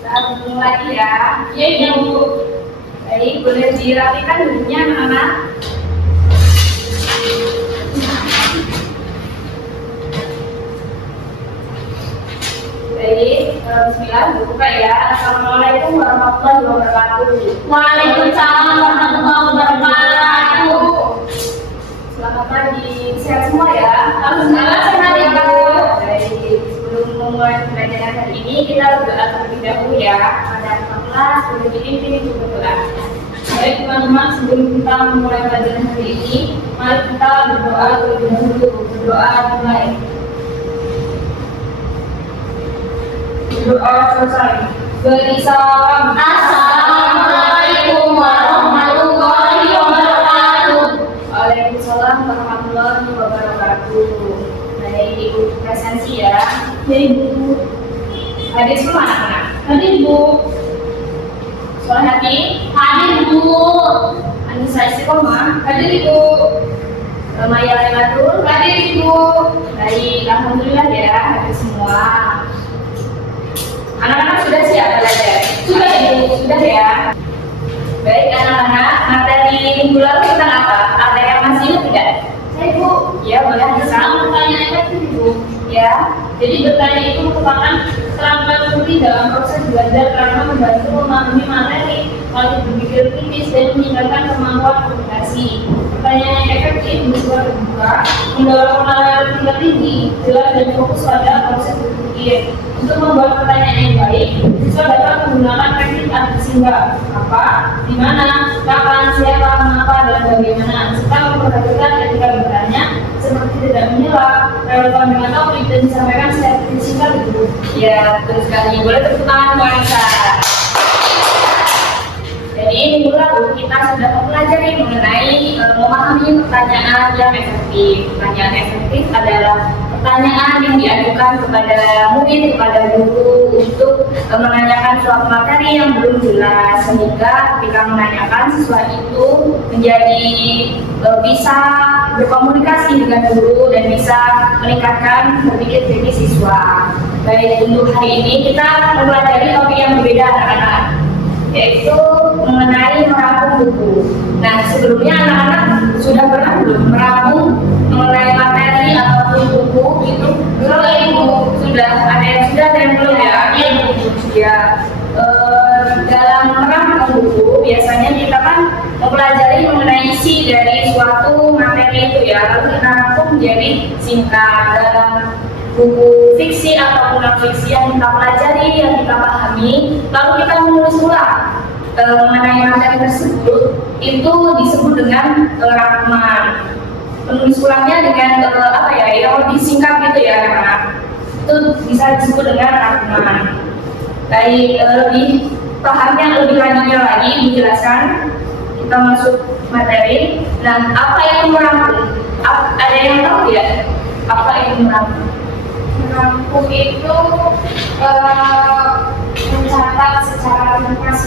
Kita ketemu lagi ya. Iya, Bu. Baik, boleh dirapikan dulunya anak-anak. Baik, bismillah, buka ya. Assalamualaikum warahmatullahi wabarakatuh. Waalaikumsalam warahmatullahi wabarakatuh. Selamat pagi, sehat semua ya. Alhamdulillah sehat ya, Bu. Baik, sebelum memulai pembelajaran hari ini kita berdoa terlebih dahulu ya. Pada kelas boleh dipimpin untuk berdoa. Baik teman-teman, sebelum kita memulai pelajaran hari ini, mari kita berdoa terlebih dahulu. Berdoa mulai. Berdoa selesai. Beri salam. Assalamualaikum warahmatullahi wabarakatuh. Waalaikumsalam warahmatullahi wabarakatuh. Baik, Ibu presensi ya. Jadi Bu, Hadir semua anak-anak. hadir Bu, Suara hati. hadir Bu, Anissa Istiqomah. Hadir Ibu. Maya Lelatul. Hadir Ibu. Baik, alhamdulillah ya, hadir semua. Anak-anak sudah siap belajar? Sudah, Ibu. Sudah ya. Baik anak-anak, materi minggu lalu tentang apa? Ada yang masih ingat tidak? Saya Bu. Ya, boleh Tentang bisa. pertanyaan efektif Bu. Ya, Jadi bertanya itu merupakan kerangka penting dalam proses belajar karena membantu memahami materi, lalu berpikir kritis dan meningkatkan kemampuan komunikasi. Pertanyaan yang efektif berupa terbuka, mendorong penalaran tingkat tinggi, jelas dan fokus pada proses berpikir. Untuk membuat pertanyaan yang baik, siswa dapat menggunakan teknik arti singkat, apa, di mana, kapan, siapa, mengapa, dan bagaimana, serta memperhatikan ketika bertanya seperti tidak menyela, relevan dengan topik dan disampaikan secara singkat itu. ya betul sekali. Boleh tepuk tangan buat Anissa. Jadi minggu lalu kita sudah mempelajari mengenai memahami pertanyaan yang efektif. Pertanyaan efektif adalah pertanyaan yang diajukan kepada murid, kepada guru untuk menanyakan suatu materi yang belum jelas, sehingga ketika menanyakan siswa itu menjadi bisa berkomunikasi dengan guru dan bisa meningkatkan berpikir kritis siswa. Baik, untuk hari ini kita mempelajari topik yang berbeda anak-anak, yaitu mengenai merangkum buku. Nah, sebelumnya anak-anak sudah pernah belum merangkum mengenai materi ataupun buku itu? Belum ya Ibu? Sudah, ada yang sudah, ada yang belum ya? Iya Bu. Ya, dalam merangkum buku biasanya kita kan mempelajari mengenai isi dari suatu materi itu ya, lalu kita rangkum menjadi singkat. Dalam buku fiksi ataupun non fiksi yang kita pelajari, yang kita pahami, lalu kita menulis ulang mengenai materi tersebut, itu disebut dengan rangkuman. Menulis ulangnya dengan apa ya, yang lebih singkat gitu ya anak-anak, itu bisa disebut dengan rangkuman. Baik, lebih pahamnya lebih lanjutnya lagi dijelaskan, kita masuk materi. Nah, apa itu merangkum? Ada yang tahu tidak apa itu merangkum? Merangkum itu mencatat secara ringkas.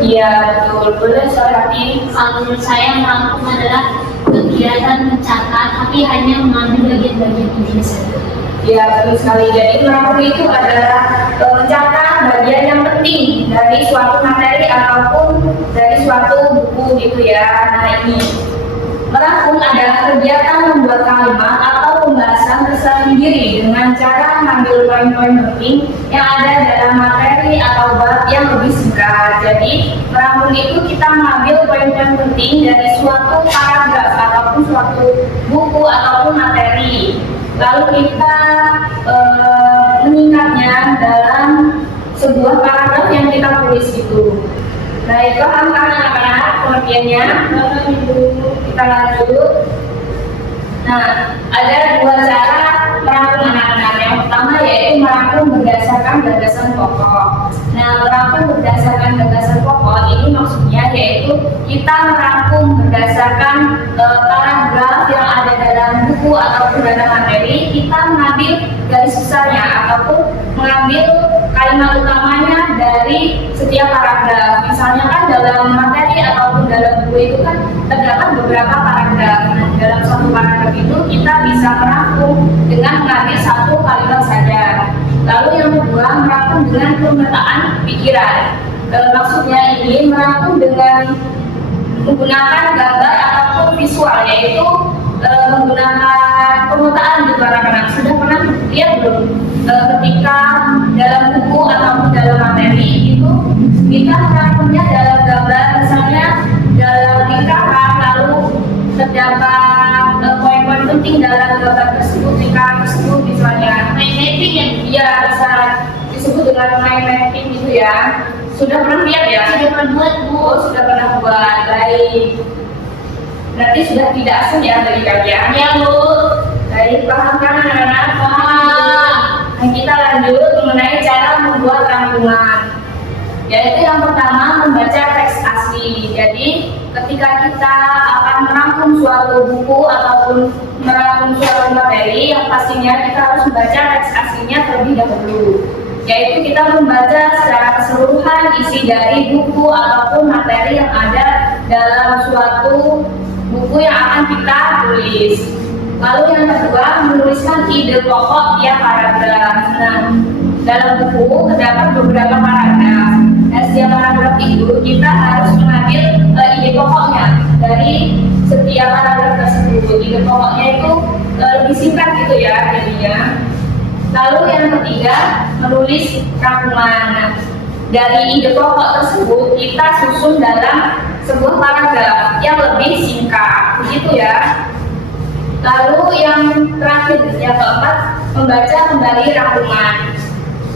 Iya betul, boleh seperti Kalau menurut saya merangkum adalah kegiatan mencatat, tapi hanya mengambil bagian-bagian intinya saja. ya betul sekali. Jadi merangkum itu adalah mencatat bagian yang penting dari suatu materi ataupun dari suatu buku gitu ya. Nah ini merangkum adalah kegiatan membuat kalimat atau pembahasan tersendiri dengan cara mengambil poin-poin penting yang ada dalam materi atau bab yang lebih singkat. Jadi merangkum itu kita mengambil poin-poin penting dari suatu paragraf ataupun suatu buku ataupun materi, lalu kita meningkatnya dalam sebuah paragraf yang kita tulis itu. Baik, paham kan anak-anak pengertiannya? Kita lanjut. Nah, ada dua cara merangkum anak-anak. Yang pertama yaitu merangkum berdasarkan gagasan pokok. Nah, merangkum berdasarkan gagasan pokok ini maksudnya yaitu kita merangkum berdasarkan paragraf yang ada dalam buku ataupun dalam materi, kita mengambil garis besarnya ataupun mengambil kalimat utamanya dari setiap paragraf. Misalnya kan dalam materi ataupun dalam buku itu kan terdapat beberapa paragraf. Nah, dalam satu paragraf itu kita bisa merangkum dengan mengambil satu kalimat saja. Lalu yang kedua, merangkum dengan pemetaan pikiran. Maksudnya ini merangkum dengan menggunakan gambar ataupun visual, yaitu menggunakan pemetaan gitu anak-anak. Sudah pernah lihat belum ketika dalam buku ataupun dalam materi itu kita merangkumnya dalam gambar, misalnya dalam lingkaran, lalu terdapat poin-poin penting dalam gambar tersebut, lingkaran tersebut, misalnya Mind mapping ya. iya bisa disebut dengan mind mapping gitu ya. Sudah pernah lihat ya? Sudah pernah buat Bu. Oh, sudah pernah buat. Baik. Berarti sudah tidak asing ya bagi kalian. Ya Bu. Baik, paham kan anak-anak? Paham. Nah, kita lanjut mengenai cara membuat rangkuman. Yaitu yang pertama, membaca teks asli. Jadi, ketika kita akan merangkum suatu buku ataupun merangkum suatu materi, yang pastinya kita harus membaca teks aslinya terlebih dahulu. Yaitu kita membaca secara keseluruhan isi dari buku ataupun materi yang ada dalam suatu buku yang akan kita tulis. Lalu yang kedua, menuliskan ide pokok tiap paragraf. Nah, dalam buku terdapat beberapa paragraf. Nah, setiap paragraf itu kita harus mengambil ide pokoknya dari setiap paragraf tersebut. Ide pokoknya itu lebih singkat gitu ya jadinya. Lalu yang ketiga, menulis rangkuman. Nah, dari ide pokok tersebut kita susun dalam sebuah paragraf yang lebih singkat, begitu ya. Lalu yang terakhir, yang keempat, membaca kembali rangkuman.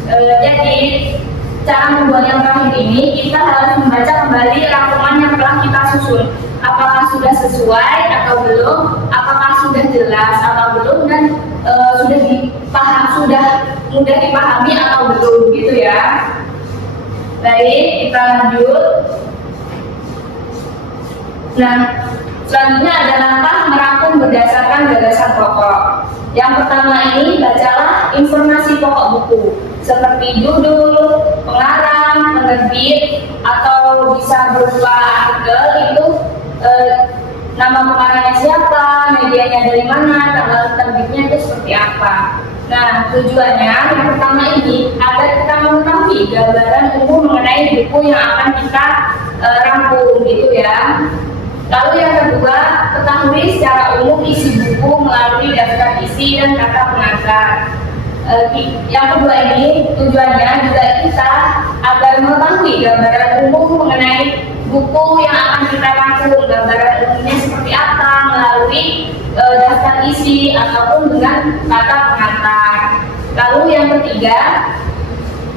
Jadi cara membuat yang terakhir ini kita harus membaca kembali rangkuman yang telah kita susun. Apakah sudah sesuai atau belum? Apakah sudah jelas atau belum? Dan sudah mudah dipahami atau belum, gitu ya. Baik, kita lanjut. Nah, selanjutnya ada langkah merangkum berdasarkan gagasan pokok. Yang pertama ini, bacalah informasi pokok buku seperti judul, pengarang, penerbit, atau bisa berupa artikel itu nama pengarangnya siapa, medianya dari mana, tanggal terbitnya itu seperti apa. Nah, tujuannya yang pertama ini agar kita mengetahui gambaran umum mengenai buku yang akan kita rangkum, gitu ya. Lalu yang kedua, ketahui secara umum isi buku melalui daftar isi dan kata pengantar. Yang kedua ini tujuannya juga kita agar mengetahui gambaran umum mengenai buku yang akan kita rangkum, gambaran umumnya seperti apa melalui daftar isi ataupun dengan kata pengantar. Lalu yang ketiga,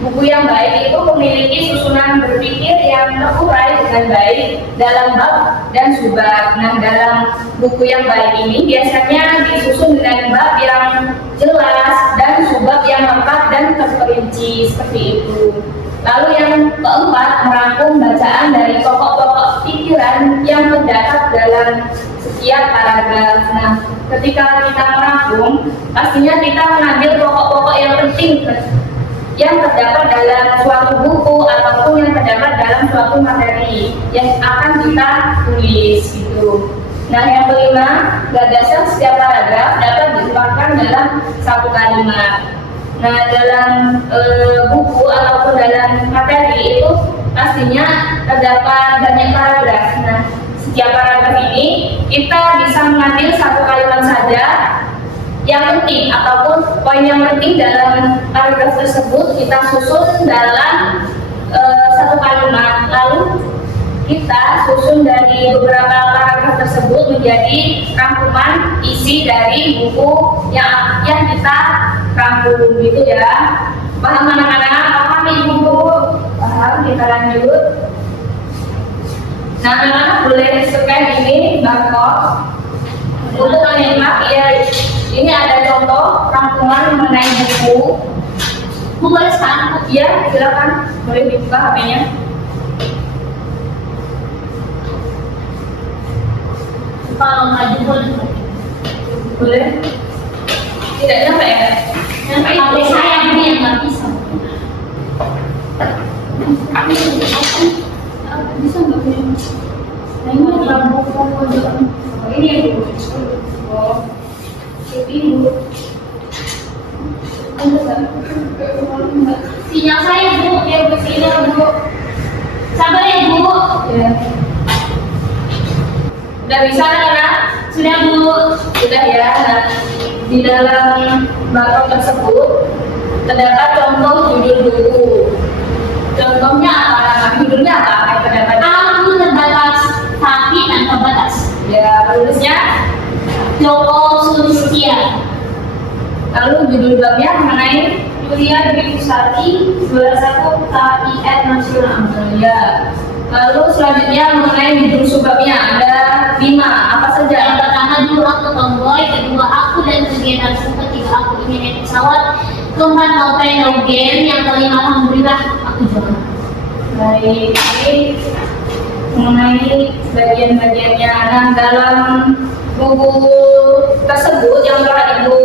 buku yang baik itu memiliki susunan berpikir yang terurai dengan baik dalam bab dan subbab. Nah, dalam buku yang baik ini biasanya disusun dengan bab yang jelas dan subbab yang lengkap dan terperinci seperti itu. Lalu yang keempat, merangkum bacaan dari pokok-pokok pikiran yang terdapat dalam setiap paragraf. Nah, ketika kita merangkum, pastinya kita mengambil pokok-pokok yang penting yang terdapat dalam suatu buku ataupun yang terdapat dalam suatu materi yang akan kita tulis gitu. Nah, yang kelima, gagasan setiap paragraf dapat diungkapkan dalam satu kalimat. Nah, dalam buku ataupun dalam materi itu pastinya terdapat banyak paragraf. Nah, setiap paragraf ini kita bisa mengambil satu kalimat saja yang penting ataupun poin yang penting dalam paragraf tersebut kita susun dalam satu kalimat, lalu kita susun dari beberapa paragraf tersebut menjadi rangkuman isi dari buku yang kita rangkum, gitu ya. Paham anak-anak? Paham ibu? Paham? Kita lanjut. Nah, anak-anak boleh scan ini barcode untuk menyimak ya. Ini ada contoh rangkuman mengenai buku. Boleh sekarang? Iya, silakan. Boleh dibuka HP-nya. Kalau maju boleh. Boleh? Tidak nyampe ya? Nyampe itu saya ini yang nggak bisa. Bisa nggak bisa? Nah, ini adalah buku ini ya Bu. Oh, ini Bu. Sinyal saya Bu, ya Bu sinyal Bu. Sabar ya Bu. Ya. Udah bisa kan? Sudah Bu. Sudah ya. Nah, di dalam barcode tersebut terdapat contoh judul buku. Contohnya apa? Judulnya apa? Yang terdapat. Aku terbatas, tapi tanpa batas. Ya, penulisnya. Joko Sulistia. Lalu judul babnya mengenai Yulia Dwi Kusati, 21 KIN Nasional. ya. Lalu selanjutnya mengenai judul subbabnya ada 5. Apa saja? Yang pertama dulu aku tomboy, kedua aku dan kegiatan ketiga aku ingin naik pesawat, keempat mau pengen game, yang kelima alhamdulillah aku juara. Baik, ini mengenai bagian-bagiannya. Nah, dalam buku tersebut yang telah Ibu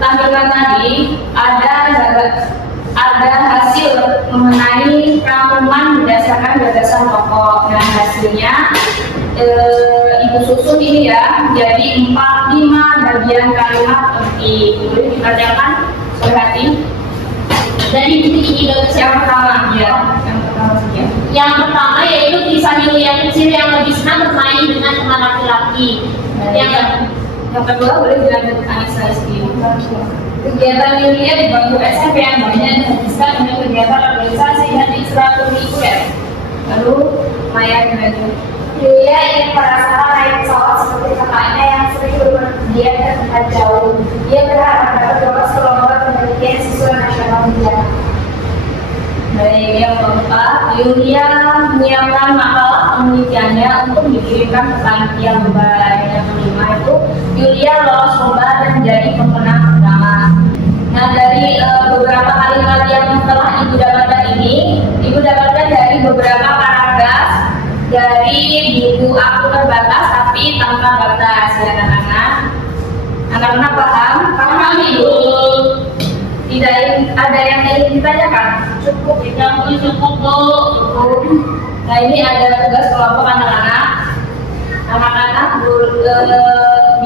tampilkan tadi ada hasil mengenai rangkuman berdasarkan gagasan pokok. Nah, hasilnya Ibu susun ini ya, jadi 5 bagian kalimat penting. Boleh dibacakan berarti Dari buku ini bagus. yang pertama ya, yang pertama saja. Yang pertama yaitu kisah Yulia kecil yang lebih senang bermain dengan teman laki-laki. Yang kedua boleh dilanjutkan saya sendiri. Kegiatan Yulia di bangku SMP yang banyak dihabiskan dengan kegiatan organisasi dan ekstrakurikuler. Lalu Maya dilanjut. Yulia ingin penasaran naik pesawat seperti kakaknya yang sering berpergian ke tempat jauh. Dia berharap dapat lolos ke lomba penelitian siswa nasional dia. Baik, yang keempat, Yulia menyiapkan makalah penelitiannya untuk dikirimkan ke panitia lomba. Yang kelima itu Yulia lolos lomba dan menjadi pemenang pertama. Nah, dari beberapa kalimat yang telah Ibu dapatkan ini, Ibu dapatkan dari beberapa paragraf dari buku Aku Terbatas Tapi Tanpa Batas. Ya, anak-anak paham? Paham Ibu? Tidak ada yang ingin ditanyakan? Cukup Bu. Nah, ini ada tugas kelompok anak-anak. Anak-anak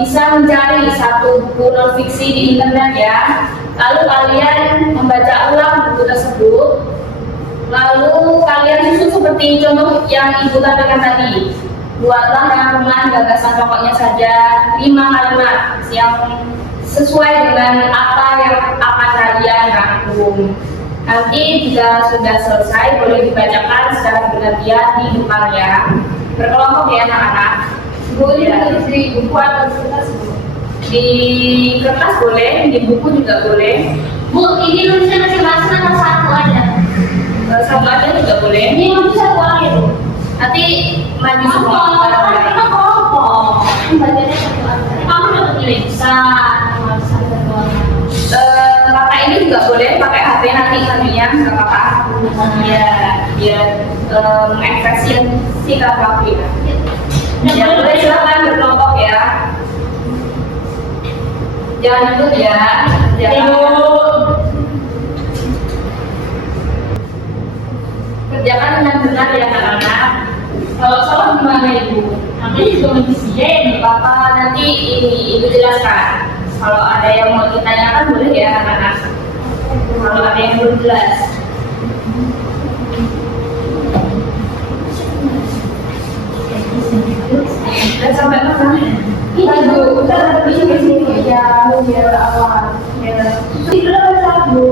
bisa mencari satu buku non fiksi di internet ya. Lalu kalian membaca ulang buku tersebut. Lalu kalian susun seperti contoh yang Ibu tampilkan tadi. Buatlah rangkuman gagasan pokoknya saja 5 kalimat yang sesuai dengan apa yang akan kalian rangkum. Nanti jika sudah selesai boleh dibacakan secara bergantian di depan ya. Berkelompok ya anak-anak. Boleh ditulis di buku atau di kertas? Di kertas boleh, di buku juga boleh. Bu, ini nulisnya masing-masing atau satu aja? Satu aja juga boleh. Ini nulis satu aja Bu. Nanti maju semua. Kita kelompok. Bagiannya satu aja. Kamu dapat nilai besar. Pakai ini juga boleh, pakai HP nanti sambilnya nggak apa-apa. Iya, biar mengekspresikan waktu. Ya boleh silakan berkelompok ya. Jangan duduk ya. Kerjakan dengan benar ya anak-anak. Kalau salah gimana Ibu? Nanti juga mengisiin. Bapak nanti ini Ibu jelaskan. Kalau ada yang mau ditanyakan boleh ya anak-anak. Kalau ada yang belum jelas. Dan sampai mana? Ibu, kita bisa di sini ya, biar awal.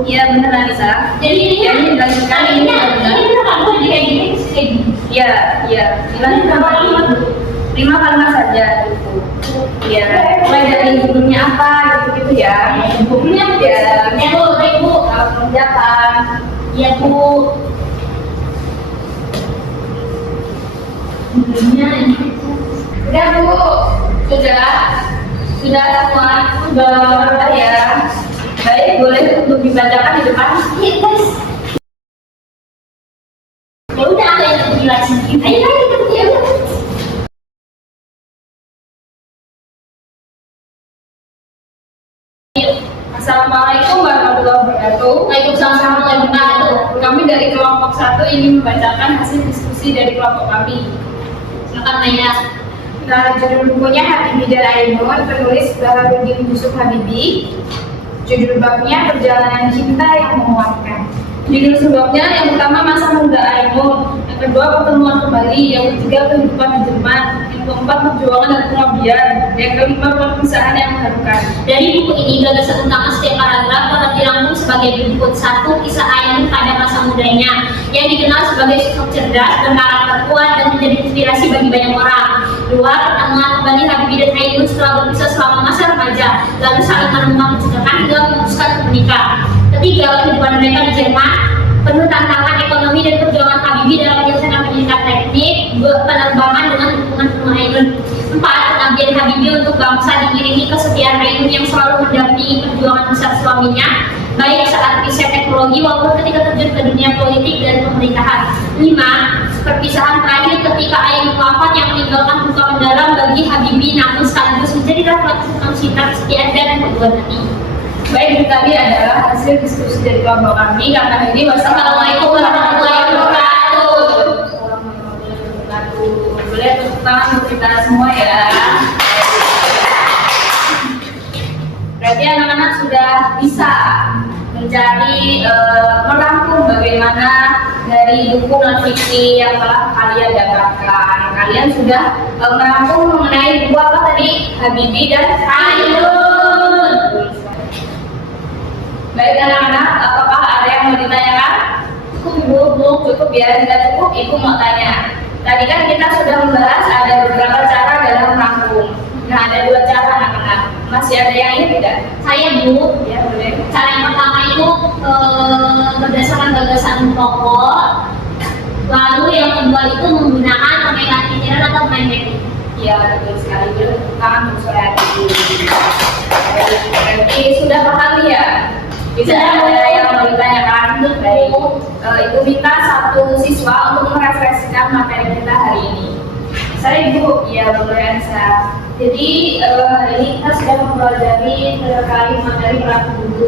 Iya benar Anissa. Jadi ini Ya, ini dilanjutkan ini benar. ini kan Bu jadi kayak gini kayak gini. Iya, iya. Dilanjutkan kalimat 5 kalimat saja gitu. Iya. Mulai dari judulnya apa gitu-gitu ya. Bukunya Ya, Bu, baik Bu. kalau mengerjakan. Iya Bu. Bukunya ini. Udah Bu, sudah semua, sudah ya. Baik, boleh untuk dibacakan di depan. Iya guys. Ya udah ada yang dijelasin. Ayo kita kerja. Assalamualaikum warahmatullahi wabarakatuh. Waalaikumsalam warahmatullahi wabarakatuh. Kami dari kelompok 1 ingin membacakan hasil diskusi dari kelompok kami. Silakan Maya. Nah, judul bukunya Habibie dan Ainun, penulis Baharudin Yusuf Habibie. Judul babnya perjalanan cinta yang menguatkan. Judul sebabnya yang pertama masa muda Ainun, yang kedua pertemuan kembali, yang ketiga kehidupan di Jerman, yang keempat perjuangan dan pengabdian, yang kelima perpisahan yang mengharukan. Dari buku ini gagasan utama setiap paragraf dapat dirangkum sebagai berikut. 1. Kisah Ainun pada masa mudanya yang dikenal sebagai sosok cerdas, berkarakter kuat dan menjadi inspirasi bagi banyak orang. 2. Pertemuan kembali Habibie dan Ainun setelah berpisah selama masa remaja, lalu saling menemukan kecocokan hingga memutuskan untuk menikah. 3. Kehidupan mereka di Jerman, penuh tantangan ekonomi dan perjuangan Habibie dalam menyelesaikan pendidikan teknik, penerbangan dengan dukungan penuh Ainun. 4. Pengabdian Habibie untuk bangsa diiringi kesetiaan Ainun yang selalu mendampingi perjuangan besar suaminya, baik saat riset teknologi maupun ketika terjun ke dunia politik dan pemerintahan. 5. Perpisahan terakhir ketika Ainun wafat yang meninggalkan duka mendalam bagi Habibie, namun sekaligus menjadi refleksi tentang cinta, kesetiaan dan perjuangan hati. Baik, itu tadi adalah hasil diskusi dari kelompok kami. Karena ini Wassalamualaikum warahmatullahi wabarakatuh. Boleh tepuk tangan untuk kita semua ya. Berarti anak-anak sudah bisa mencari merangkum bagaimana dari buku non-fiksi yang telah kalian dapatkan. Kalian sudah merangkum mengenai buku apa tadi? Habibie dan Ainun. Baik anak-anak, apakah ada yang mau ditanyakan? Cukup ya, tidak cukup, Ibu mau tanya. Tadi kan kita sudah membahas ada beberapa cara dalam merangkum. Nah, ada 2 cara anak-anak. Masih ada yang ini tidak? Saya Bu, Ya boleh. cara yang pertama itu berdasarkan gagasan pokok, lalu yang kedua itu menggunakan pemainan pikiran atau main teknik. Ya betul sekali. Tangan bersuara. Berarti sudah paham ya? Bisa ada yang mau ditanyakan? Baik. Ibu minta satu siswa untuk merefleksikan materi kita hari ini. Saya Ibu. Ya boleh Anissa. Jadi hari ini kita sudah mempelajari terkait materi merangkum buku.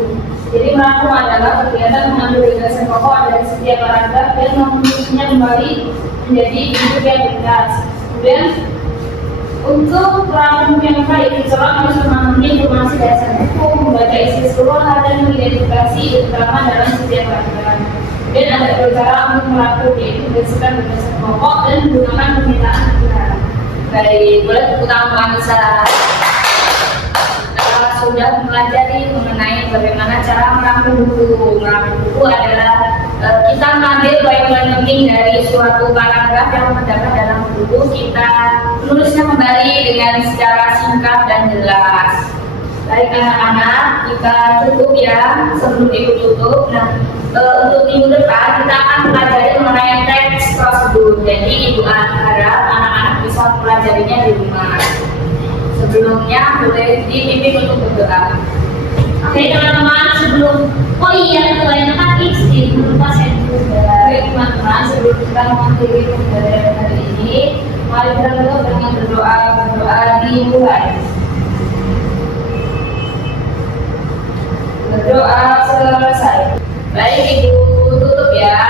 Jadi merangkum adalah kegiatan mengambil gagasan pokok dari setiap paragraf dan menulisnya kembali menjadi bentuk yang ringkas. Kemudian untuk merangkum yang baik, seseorang harus memahami informasi dasar buku, membaca isi keseluruhan dan mengidentifikasi keterangan dalam setiap paragraf. Kemudian ada 2 cara untuk merangkum, yaitu berdasarkan gagasan pokok dan menggunakan permintaan pikiran. Baik, boleh tepuk tangan untuk Anissa. Kita sudah mempelajari mengenai bagaimana cara merangkum buku. Merangkum buku adalah kita mengambil poin-poin penting dari suatu paragraf yang terdapat dalam buku, kita menulisnya kembali dengan secara singkat dan jelas. Baik anak-anak, kita tutup ya sebelum Ibu tutup. Nah, untuk minggu depan kita akan mempelajari mengenai teks prosedur. Jadi Ibu harap anak-anak bisa mempelajarinya di rumah. Sebelumnya boleh dipimpin untuk berdoa. Oke teman-teman, sebelum kebanyakan kan tips lupa saya juga. Baik teman-teman, sebelum kita mengakhiri pembelajaran hari ini, mari kita tutup dengan berdoa dimulai. Berdoa selesai. Baik Ibu tutup ya.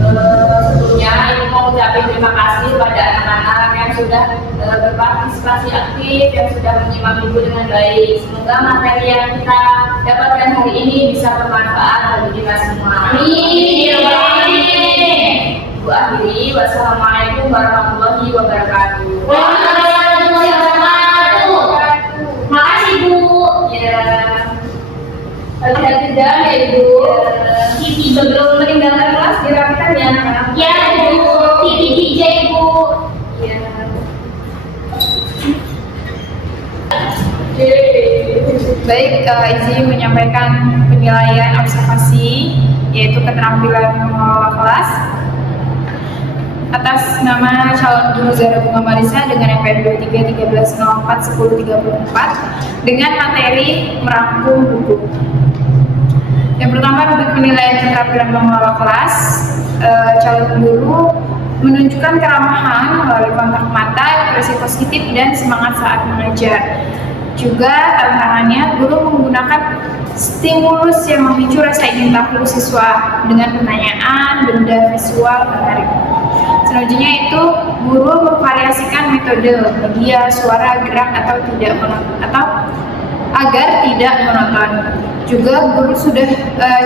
Sebelumnya Ibu mau ucapin terima kasih pada anak-anak yang sudah berpartisipasi aktif, yang sudah menyimak Ibu dengan baik. Semoga materi yang kita dapatkan hari ini bisa bermanfaat bagi kita semua. Amin. Bu akhiri, wassalamualaikum warahmatullahi wabarakatuh. Waalaikumsalam warahmatullahi wabarakatuh. Makasih Bu. Ya. Hati-hati jalan ya Ibu. Sebelum meninggalkan kelas dirapikan ya anak-anak. Ya Bu, TV DJ Bu. Ya. Baik, izin menyampaikan penilaian observasi, yaitu keterampilan mengelola kelas atas nama calon guru Zara Bunga Marisa dengan NPM 23 1304 1034 dengan materi merangkum buku. Yang pertama, untuk penilaian keterampilan mengelola kelas, calon guru menunjukkan keramahan melalui kontak mata, ekspresi positif, dan semangat saat mengajar. Juga tantangannya, guru menggunakan stimulus yang memicu rasa ingin tahu siswa dengan pertanyaan, benda visual menarik. Selanjutnya itu, guru memvariasikan metode media, suara, gerak, atau tidak agar tidak monoton. Juga guru sudah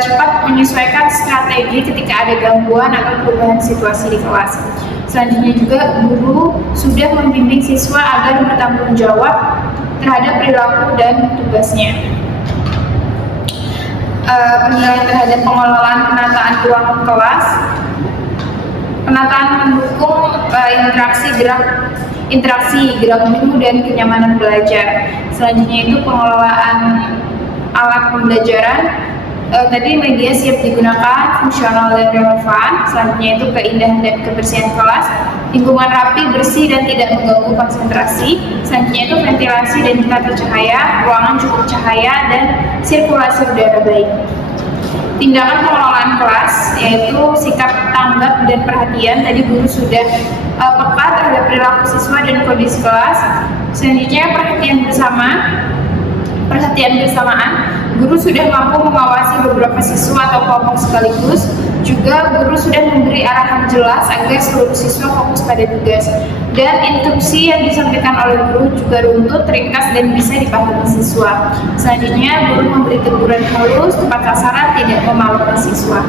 cepat menyesuaikan strategi ketika ada gangguan atau perubahan situasi di kelas. Selanjutnya juga guru sudah membimbing siswa agar bertanggung jawab terhadap perilaku dan tugasnya. Penilaian terhadap pengelolaan penataan ruang kelas. Penataan mendukung interaksi gerak guru dan kenyamanan belajar. Selanjutnya itu pengelolaan alat pembelajaran. Tadi media siap digunakan, fungsional dan relevan. Selanjutnya itu keindahan dan kebersihan kelas, lingkungan rapi, bersih dan tidak mengganggu konsentrasi. Selanjutnya itu ventilasi dan tata cahaya, ruangan cukup cahaya dan sirkulasi udara baik. Tindakan pengelolaan kelas yaitu sikap tanggap dan perhatian. Tadi guru sudah peka terhadap perilaku siswa dan kondisi kelas. Selanjutnya perhatian bersamaan. Guru sudah mampu mengawasi beberapa siswa atau kelompok sekaligus. Juga guru sudah memberi arahan jelas agar seluruh siswa fokus pada tugas. Dan instruksi yang disampaikan oleh guru juga runtut, ringkas, dan bisa dipahami siswa. Selanjutnya, guru memberi teguran halus, tepat sasaran, tidak memalukan siswa.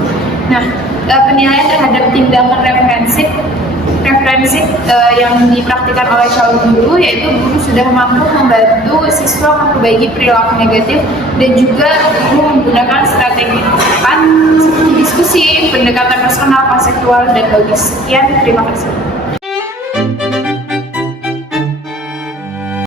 Nah, penilaian terhadap tindakan referensif yang dipraktikkan oleh calon guru, yaitu guru sudah mampu membantu siswa memperbaiki perilaku negatif dan juga guru menggunakan strategi depan seperti diskusi, pendekatan personal, konseptual, dan logis. Sekian, terima kasih.